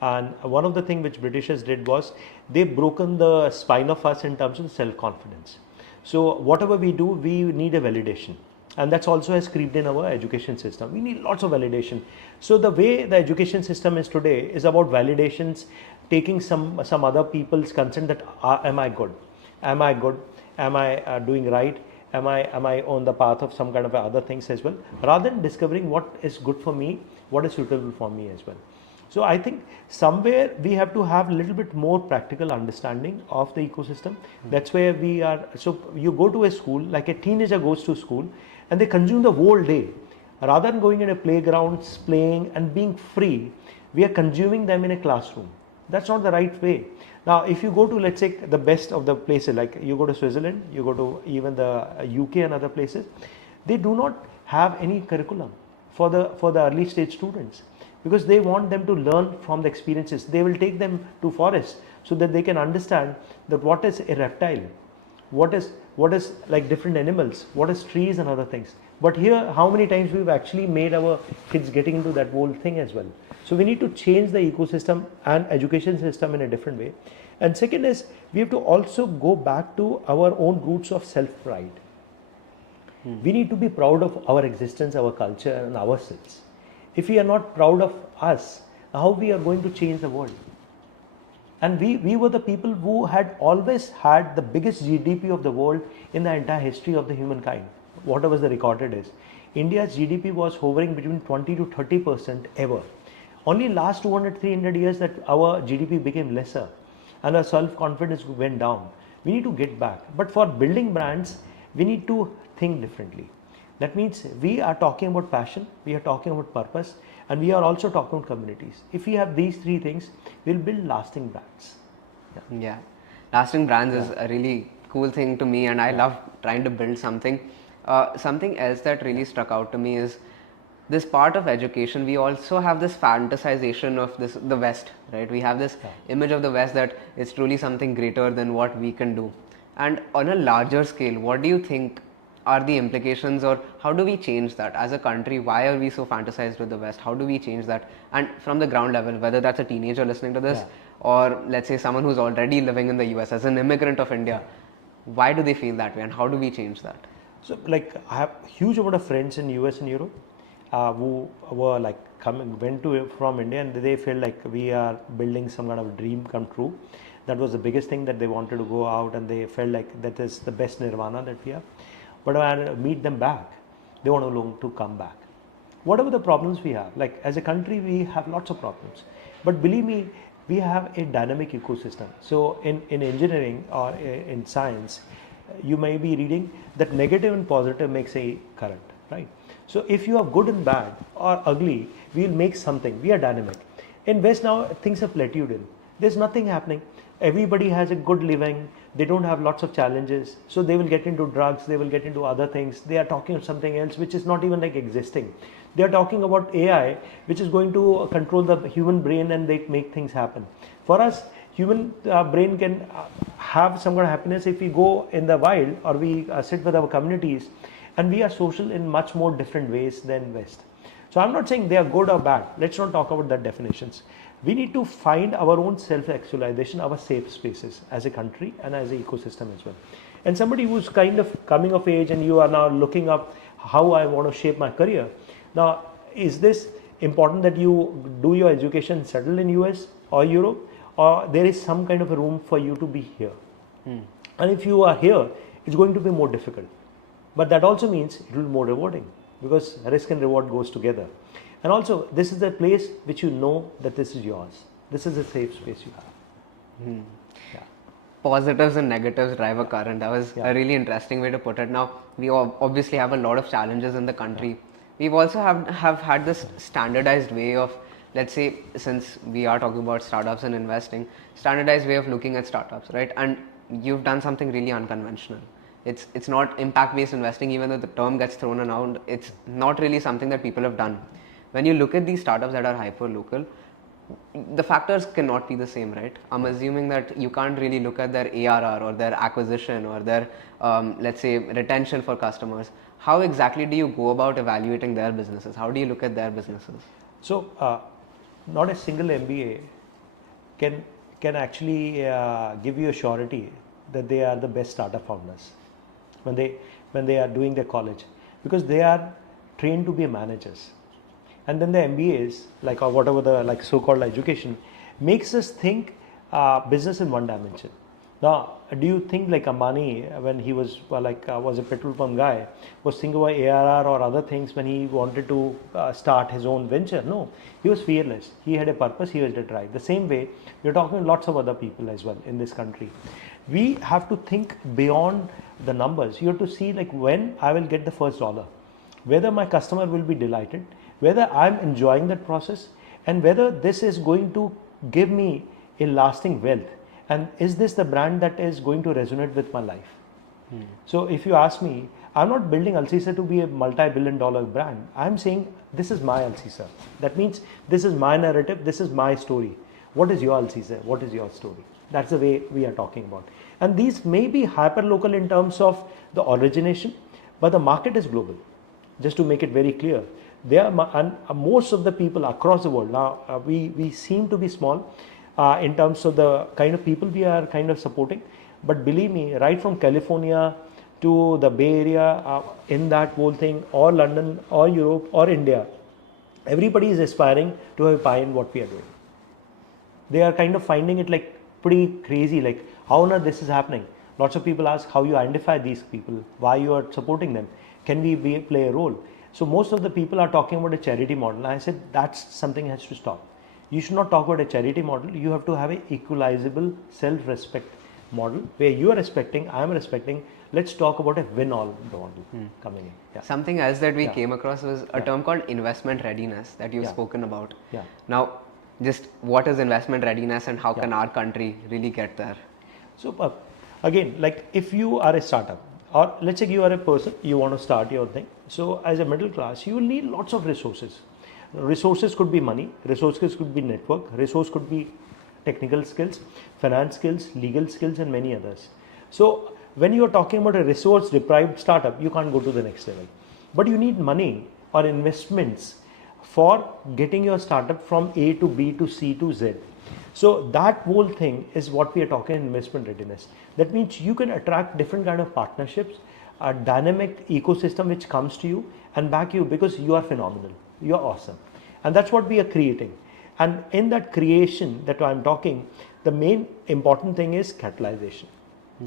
and one of the things which Britishers did was they broken the spine of us in terms of self-confidence. So whatever we do, we need a validation, and that's also has creeped in our education system. We need lots of validation. So the way the education system is today is about validations, taking some other people's consent that am I good, am I good, am I doing right, am I on the path of some kind of other things as well, rather than discovering what is good for me, what is suitable for me as well. So I think somewhere we have to have a little bit more practical understanding of the ecosystem. That's where we are. So you go to a school, like a teenager goes to school, and they consume the whole day. Rather than going in a playgrounds, playing and being free, we are consuming them in a classroom. That's not the right way. Now, if you go to, let's say, the best of the places, like you go to Switzerland, you go to even the UK and other places, they do not have any curriculum for the early stage students, because they want them to learn from the experiences. They will take them to forests so that they can understand that what is a reptile, what is like different animals, what is trees and other things. But here, how many times we've actually made our kids getting into that whole thing as well. So we need to change the ecosystem and education system in a different way. And second is, we have to also go back to our own roots of self-pride. We need to be proud of our existence, our culture and ourselves. If we are not proud of us, how we are going to change the world? And we were the people who had always had the biggest GDP of the world in the entire history of the humankind. Whatever the recorded is, India's GDP was hovering between 20 to 30% ever. Only last 200, 300 years that our GDP became lesser and our self-confidence went down. We need to get back. But for building brands, we need to think differently. That means we are talking about passion, we are talking about purpose, and we are also talking about communities. If we have these three things, we'll build lasting brands. Yeah. Lasting brands is a really cool thing to me, and I love trying to build something. Something else that really struck out to me is this part of education. We also have this fantasization of the West, right? We have this image of the West that is truly something greater than what we can do. And on a larger scale, what do you think are the implications, or how do we change that as a country? Why are we so fantasized with the West? How do we change that? And from the ground level, whether that's a teenager listening to this, or let's say someone who's already living in the US as an immigrant of India, why do they feel that way, and how do we change that? So like I have huge amount of friends in US and Europe who were like went from India, and they felt like we are building some kind of dream come true. That was the biggest thing, that they wanted to go out, and they felt like that is the best nirvana that we have. But when I meet them back, they want to come back. Whatever the problems we have, like as a country, we have lots of problems. But believe me, we have a dynamic ecosystem. So in engineering or in science, you may be reading that negative and positive makes a current, right? So if you are good and bad or ugly, we will make something. We are dynamic. In West now, things have plateaued in. There's nothing happening. Everybody has a good living. They don't have lots of challenges. So they will get into drugs. They will get into other things. They are talking of something else which is not even like existing. They are talking about AI, which is going to control the human brain, and they make things happen. For us, human brain can have some kind of happiness if we go in the wild, or we sit with our communities, and we are social in much more different ways than West. So I'm not saying they are good or bad. Let's not talk about that definitions. We need to find our own self-actualization, our safe spaces as a country and as an ecosystem as well. And somebody who's kind of coming of age, and you are now looking up how I want to shape my career. Now, is this important that you do your education settle in US or Europe, or there is some kind of a room for you to be here? And if you are here, it's going to be more difficult. But that also means it will be more rewarding, because risk and reward goes together. And also, this is the place which you know that this is yours. This is a safe space you have. Positives and negatives drive a current. That was a really interesting way to put it. Now, we obviously have a lot of challenges in the country. We've also have had this standardized way of, let's say, since we are talking about startups and investing, standardized way of looking at startups, right? And you've done something really unconventional. It's not impact-based investing, even though the term gets thrown around. It's not really something that people have done. When you look at these startups that are hyper-local, the factors cannot be the same, right? I'm assuming that you can't really look at their ARR or their acquisition or their, let's say, retention for customers. How exactly do you go about evaluating their businesses? How do you look at their businesses? So, not a single MBA can actually give you a surety that they are the best startup founders when they are doing their college, because they are trained to be managers. And then the MBAs, like or whatever the like so-called education, makes us think business in one dimension. Now, do you think like Ambani, when he was was a petrol pump guy, was thinking about ARR or other things when he wanted to start his own venture? No, he was fearless. He had a purpose. He was to try. The same way, we're talking to lots of other people as well in this country. We have to think beyond the numbers. You have to see like when I will get the first dollar, whether my customer will be delighted, whether I'm enjoying that process, and whether this is going to give me a lasting wealth. And is this the brand that is going to resonate with my life? So if you ask me, I'm not building LCER to be a multi-billion-dollar brand. I'm saying this is my LCER. That means this is my narrative, this is my story. What is your LCER? What is your story? That's the way we are talking about. And these may be hyper-local in terms of the origination, but the market is global. Just to make it very clear, most of the people across the world, now we seem to be small in terms of the kind of people we are kind of supporting, but believe me, right from California to the Bay Area, in that whole thing, or London or Europe or India, everybody is aspiring to have a pie in what we are doing. They are kind of finding it like pretty crazy, like how on earth this is happening. Lots of people ask how you identify these people, why you are supporting them, can we play a role? So most of the people are talking about a charity model. And I said that's something has to stop. You should not talk about a charity model. You have to have an equalizable self-respect model where you are respecting, I am respecting. Let's talk about a win-all model coming in. Yeah. Something else that we came across was a term called investment readiness that you've spoken about. Now, just what is investment readiness and how can our country really get there? So again, like if you are a startup, or let's say you are a person, you want to start your thing. So as a middle class, you will need lots of resources. Resources could be money, resources could be network, resource could be technical skills, finance skills, legal skills, and many others. So when you are talking about a resource deprived startup, you can't go to the next level. But you need money or investments for getting your startup from A to B to C to Z. So that whole thing is what we are talking investment readiness. That means you can attract different kind of partnerships, a dynamic ecosystem which comes to you and back you because you are phenomenal, you are awesome. And that's what we are creating. And in that creation that I'm talking, the main important thing is catalyzation.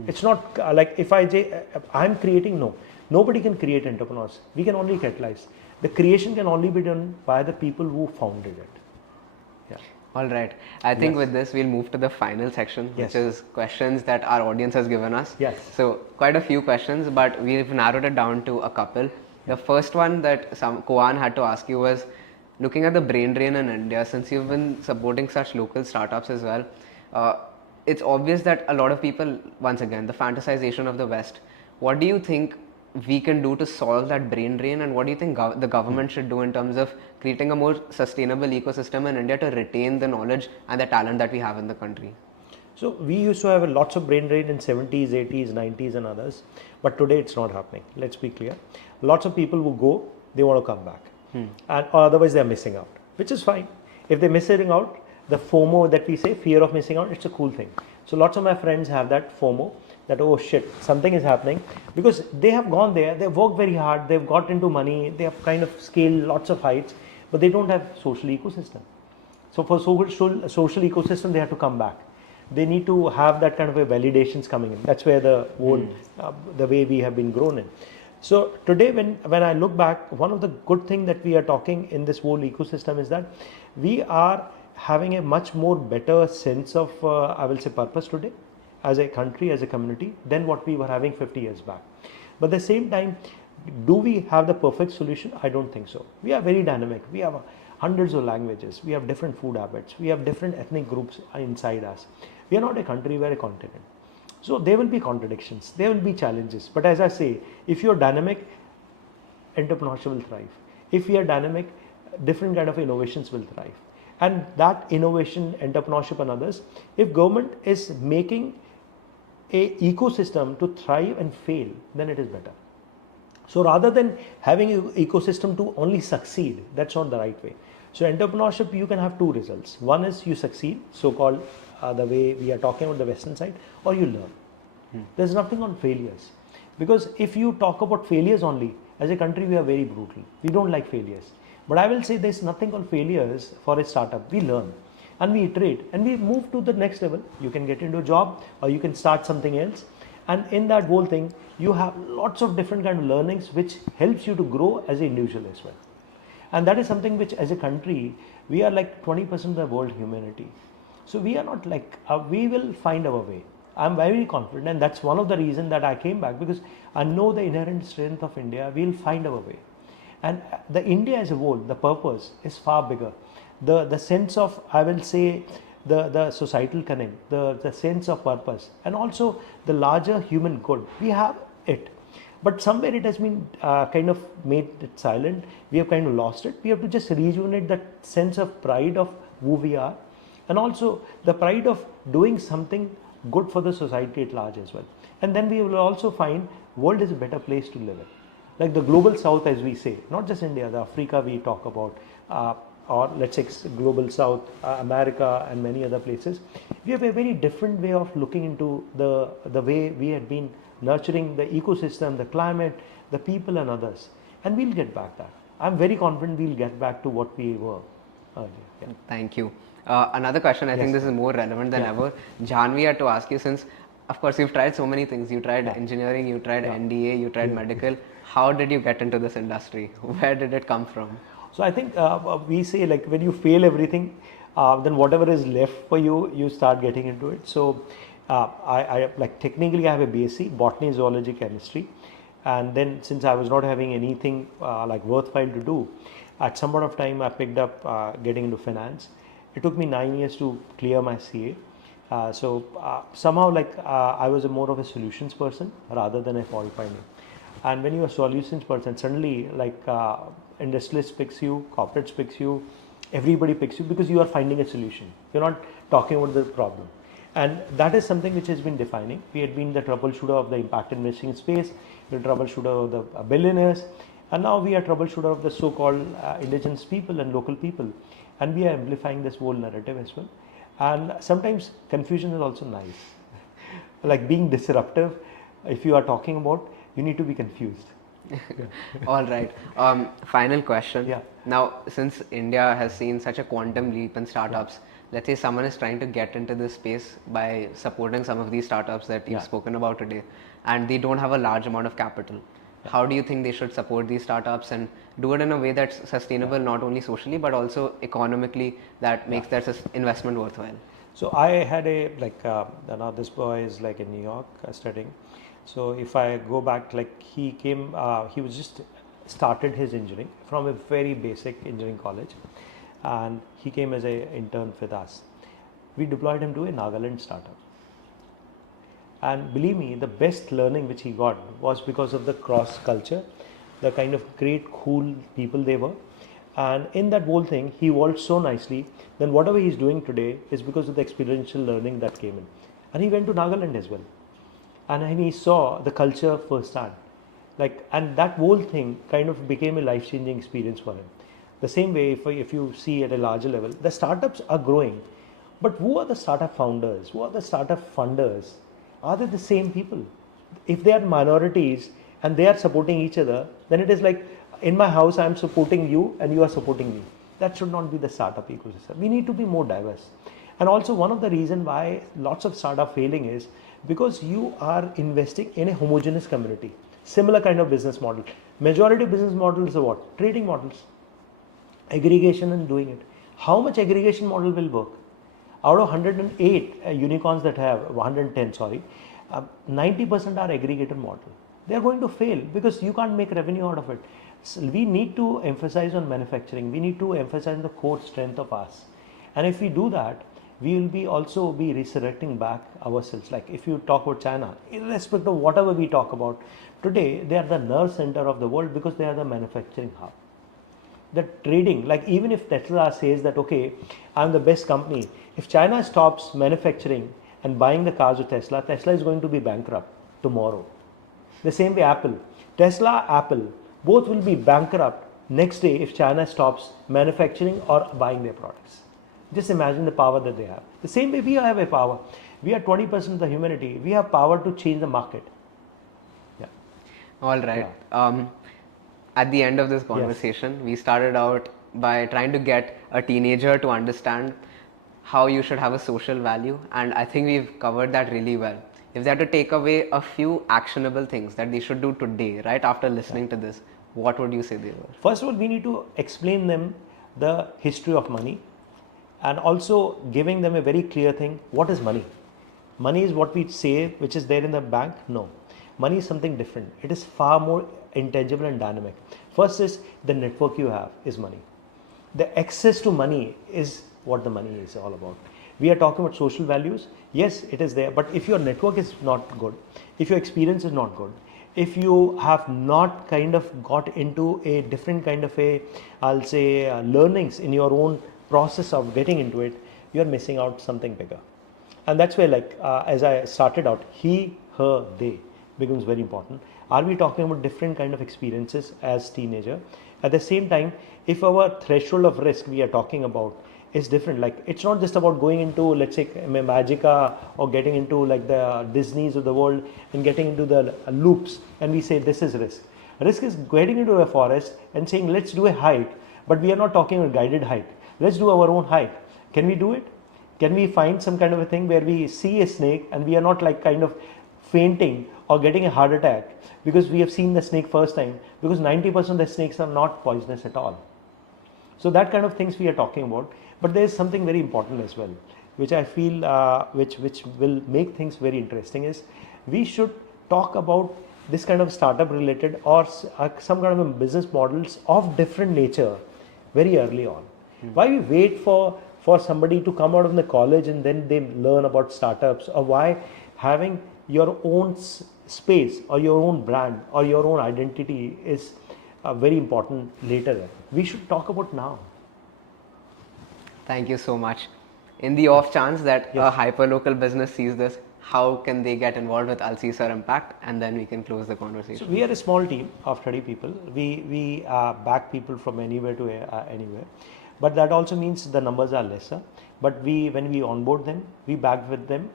It's not like if I'm creating, no. Nobody can create entrepreneurs. We can only catalyze. The creation can only be done by the people who founded it. Yeah. All right. I think with this, we'll move to the final section, which is questions that our audience has given us. Yes. So quite a few questions, but we've narrowed it down to a couple. The first one that Kuan had to ask you was, looking at the brain drain in India, since you've been supporting such local startups as well, it's obvious that a lot of people, once again, the fantasization of the West. What do you think we can do to solve that brain drain, and what do you think the government should do in terms of creating a more sustainable ecosystem in India to retain the knowledge and the talent that we have in the country? So we used to have lots of brain drain in 70s, 80s, 90s and others, but today it's not happening. Let's be clear. Lots of people who go, they want to come back, and or otherwise they're missing out, which is fine. If they're missing out, the FOMO that we say, fear of missing out, it's a cool thing. So lots of my friends have that FOMO, that oh shit, something is happening, because they have gone there, they've worked very hard, they've got into money, they have kind of scaled lots of heights, but they don't have social ecosystem. So for social ecosystem, they have to come back. They need to have that kind of a validations coming in. That's where the whole, the way we have been grown in. So today when I look back, one of the good things that we are talking in this whole ecosystem is that we are having a much more better sense of, I will say, purpose today as a country, as a community, than what we were having 50 years back. But at the same time, do we have the perfect solution? I don't think so. We are very dynamic. We have hundreds of languages. We have different food habits. We have different ethnic groups inside us. We are not a country, we are a continent. So there will be contradictions, there will be challenges. But as I say, if you're dynamic, entrepreneurship will thrive. If we are dynamic, different kind of innovations will thrive. And that innovation, entrepreneurship and others, if government is making a ecosystem to thrive and fail, then it is better. So rather than having an ecosystem to only succeed, that's not the right way. So entrepreneurship, you can have two results. One is you succeed, so-called the way we are talking about the Western side, or you learn. There's nothing on failures. Because if you talk about failures only, as a country we are very brutal. We don't like failures. But I will say there's nothing on failures for a startup. We learn and we iterate and we move to the next level. You can get into a job or you can start something else. And in that whole thing, you have lots of different kind of learnings which helps you to grow as an individual as well. And that is something which as a country, we are like 20% of the world humanity. So we are not like, we will find our way. I'm very confident, and that's one of the reasons that I came back, because I know the inherent strength of India. We'll find our way. And the India as a whole, the purpose is far bigger. The sense of, I will say, the societal connect, the sense of purpose, and also the larger human good. We have it. But somewhere it has been kind of made it silent. We have kind of lost it. We have to just rejuvenate that sense of pride of who we are, and also the pride of doing something good for the society at large as well. And then we will also find world is a better place to live in. Like the global south, as we say, not just India, the Africa we talk about, or let's say global south, America and many other places. We have a very different way of looking into the way we had been nurturing the ecosystem, the climate, the people and others. And we'll get back that. I'm very confident we'll get back to what we were earlier. Yeah. Thank you. Another question, I think this is more relevant than ever. Janvi, had to ask you, since of course you've tried so many things. You tried engineering, you tried NDA, you tried medical. How did you get into this industry? Where did it come from? So I think we say, like, when you fail everything, then whatever is left for you, you start getting into it. So I like technically I have a BSc, botany, zoology, chemistry. And then since I was not having anything like worthwhile to do, at some point of time I picked up getting into finance. It took me 9 years to clear my CA. Somehow like I was more of a solutions person rather than a fault finding. And when you are a solutions person, suddenly like industrialist picks you, corporates picks you, everybody picks you because you are finding a solution. You're not talking about the problem. And that is something which has been defining. We had been the troubleshooter of the impact investing space, the troubleshooter of the billionaires, and now we are troubleshooter of the so-called indigenous people and local people. And we are amplifying this whole narrative as well. And sometimes confusion is also nice. Like being disruptive, if you are talking about, you need to be confused. All right. Final question. Yeah. Now, since India has seen such a quantum leap in startups, let's say someone is trying to get into this space by supporting some of these startups that you've spoken about today, and they don't have a large amount of capital. How do you think they should support these startups and do it in a way that's sustainable, not only socially but also economically, that makes that investment worthwhile? So I had a like now this boy is like in New York studying. So if I go back, like he came, he was just started his engineering from a very basic engineering college, and he came as an intern with us. We deployed him to a Nagaland startup. And believe me, the best learning which he got was because of the cross culture, the kind of great, cool people they were. And in that whole thing, he evolved so nicely. Then whatever he's doing today is because of the experiential learning that came in. And he went to Nagaland as well. And he saw the culture firsthand. Like, and that whole thing kind of became a life-changing experience for him. The same way, if you see at a larger level, the startups are growing. But who are the startup founders? Who are the startup funders? Are they the same people? If they are minorities and they are supporting each other, then it is like, in my house I am supporting you and you are supporting me. That should not be the startup ecosystem. We need to be more diverse. And also one of the reasons why lots of startup failing is because you are investing in a homogeneous community. Similar kind of business model. Majority business models are what? Trading models. Aggregation and doing it. How much aggregation model will work? Out of 108 unicorns that have, 110 sorry, 90% are aggregator model. They are going to fail because you can't make revenue out of it. So we need to emphasize on manufacturing. We need to emphasize on the core strength of us. And if we do that, we will be also be resurrecting back ourselves. Like if you talk about China, irrespective of whatever we talk about, today they are the nerve center of the world because they are the manufacturing hub. the trading, like even if Tesla says that, okay, I'm the best company, if China stops manufacturing and buying the cars of Tesla, Tesla is going to be bankrupt tomorrow. The same way Apple, Tesla, Apple, both will be bankrupt next day if China stops manufacturing or buying their products. Just imagine the power that they have. The same way we have a power. We are 20% of the humanity. We have power to change the market. Yeah. All right. At the end of this conversation, we started out by trying to get a teenager to understand how you should have a social value, and I think we've covered that really well. If they had to take away a few actionable things that they should do today, right after listening to this, what would you say they were? First of all, we need to explain them the history of money, and also giving them a very clear thing. What is money? Money is what we say, which is there in the bank? No. Money is something different. It is far more intangible and dynamic. First is the network you have is money. The access to money is what the money is all about. We are talking about social values. Yes, it is there. But if your network is not good, if your experience is not good, if you have not kind of got into a different kind of a, I'll say, learnings in your own process of getting into it, you're missing out something bigger. And that's where, like, as I started out, he, her, they becomes very important. Are we talking about different kind of experiences as teenager? At the same time, if our threshold of risk we are talking about is different, like it's not just about going into, let's say, Magica or getting into like the Disneys of the world and getting into the loops and we say this is risk. Risk is getting into a forest and saying let's do a hike, but we are not talking about guided hike. Let's do our own hike. Can we do it? Can we find some kind of a thing where we see a snake and we are not like kind of fainting or getting a heart attack because we have seen the snake first time, because 90% of the snakes are not poisonous at all. So that kind of things we are talking about. But there is something very important as well, which I feel which will make things very interesting is we should talk about this kind of startup related or some kind of business models of different nature very early on. Why we wait for somebody to come out of the college and then they learn about startups, or why having your own space or your own brand or your own identity is very important later. We should talk about now. Thank you so much. In the off chance that a hyperlocal business sees this, how can they get involved with LCER Impact? And then we can close the conversation. So we are a small team of 30 people. We back people from anywhere to anywhere. But that also means the numbers are lesser. But when we onboard them, we back with them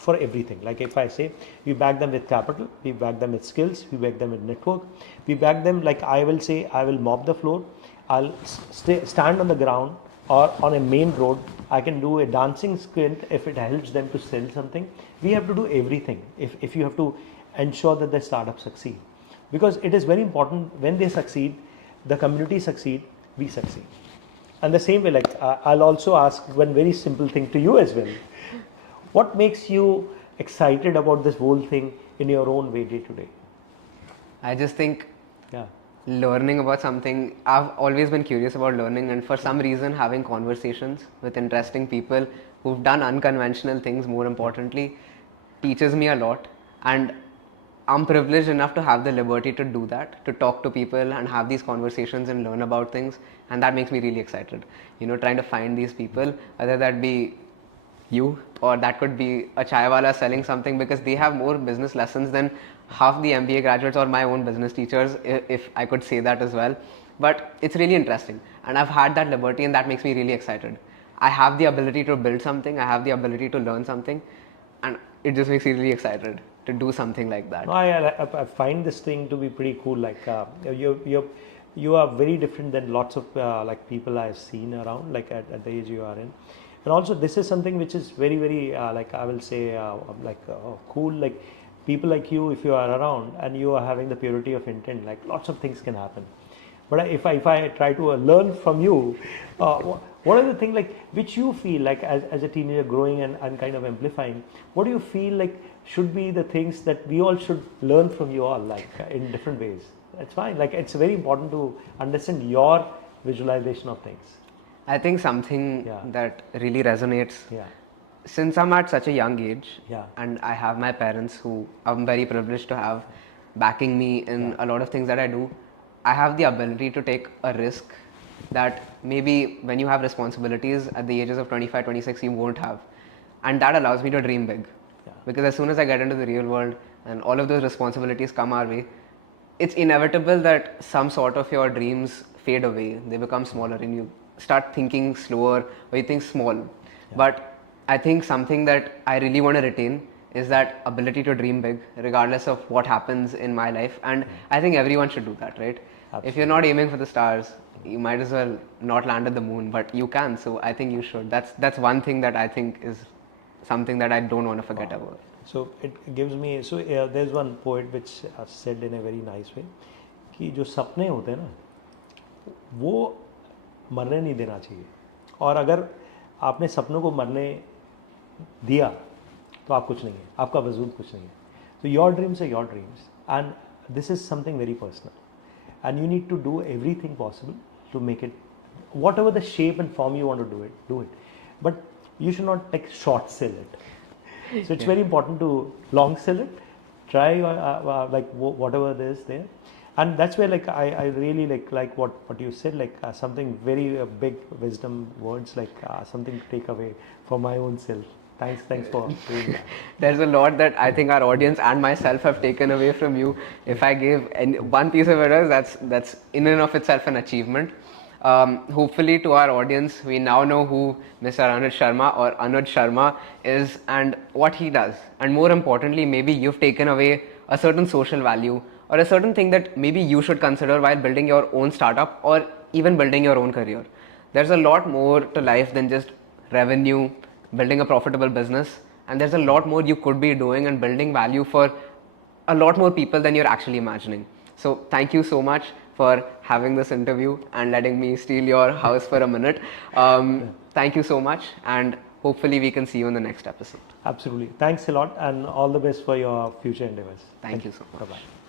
for everything. Like if I say, we back them with capital, we back them with skills, we back them with network, we back them like I will say, I will mop the floor, I'll stand on the ground or on a main road, I can do a dancing sprint if it helps them to sell something. We have to do everything if you have to ensure that the startup succeed. Because it is very important when they succeed, the community succeed, we succeed. And the same way, like I'll also ask one very simple thing to you as well. What makes you excited about this whole thing in your own way day to day? I just think learning about something, I've always been curious about learning, and for some reason having conversations with interesting people who've done unconventional things, more importantly, teaches me a lot. And I'm privileged enough to have the liberty to do that, to talk to people and have these conversations and learn about things, and that makes me really excited. You know, trying to find these people, whether that be you or that could be a chaiwala selling something, because they have more business lessons than half the MBA graduates or my own business teachers, if I could say that as well. But it's really interesting, and I've had that liberty, and that makes me really excited. I have the ability to build something, I have the ability to learn something, and it just makes me really excited to do something like that. No, I find this thing to be pretty cool. Like you are very different than lots of like people I've seen around, like at the age you are in. And also this is something which is very, very like I will say cool. Like people like you, if you are around and you are having the purity of intent, like lots of things can happen. But if I try to learn from you, what are the things like which you feel like as a teenager growing and kind of amplifying? What do you feel like should be the things that we all should learn from you all, like in different ways? That's fine. Like it's very important to understand your visualization of things. I think something that really resonates. Since I'm at such a young age, and I have my parents who I'm very privileged to have backing me in a lot of things that I do, I have the ability to take a risk that maybe when you have responsibilities at the ages of 25, 26, you won't have. And that allows me to dream big. Yeah. Because as soon as I get into the real world and all of those responsibilities come our way, it's inevitable that some sort of your dreams fade away. They become smaller and you start thinking slower or you think small. Yeah. But I think something that I really want to retain is that ability to dream big regardless of what happens in my life. And I think everyone should do that, right? Absolutely. If you're not aiming for the stars, you might as well not land at the moon, but you can. So I think you should. That's one thing that I think is something that I don't want to forget about. So it gives me, so there's one poet which said in a very nice way कि जो सपने होते हैं ना वो मरने नहीं देना चाहिए, और अगर आपने सपनों को मरने दिया तो आप कुछ नहीं है, आपका वजूद कुछ नहीं है. So your dreams are your dreams, and this is something very personal, and you need to do everything possible to make it, whatever the shape and form you want to do it, but you should not like short sell it. So it's very important to long sell it, try like whatever it is there, and that's where like I really like what you said, like something very big wisdom words, like something to take away for my own self. Thanks for doing that. There's a lot that I think our audience and myself have taken away from you. If I gave one piece of advice, that's in and of itself an achievement. Hopefully to our audience, we now know who Mr. Anuj Sharma or Anuj Sharma is and what he does. And more importantly, maybe you've taken away a certain social value or a certain thing that maybe you should consider while building your own startup or even building your own career. There's a lot more to life than just revenue, building a profitable business, and there's a lot more you could be doing and building value for a lot more people than you're actually imagining. So thank you so much for having this interview and letting me steal your house for a minute. Thank you so much, and hopefully we can see you in the next episode. Absolutely. Thanks a lot, and all the best for your future endeavors. Thank you so much. Bye-bye.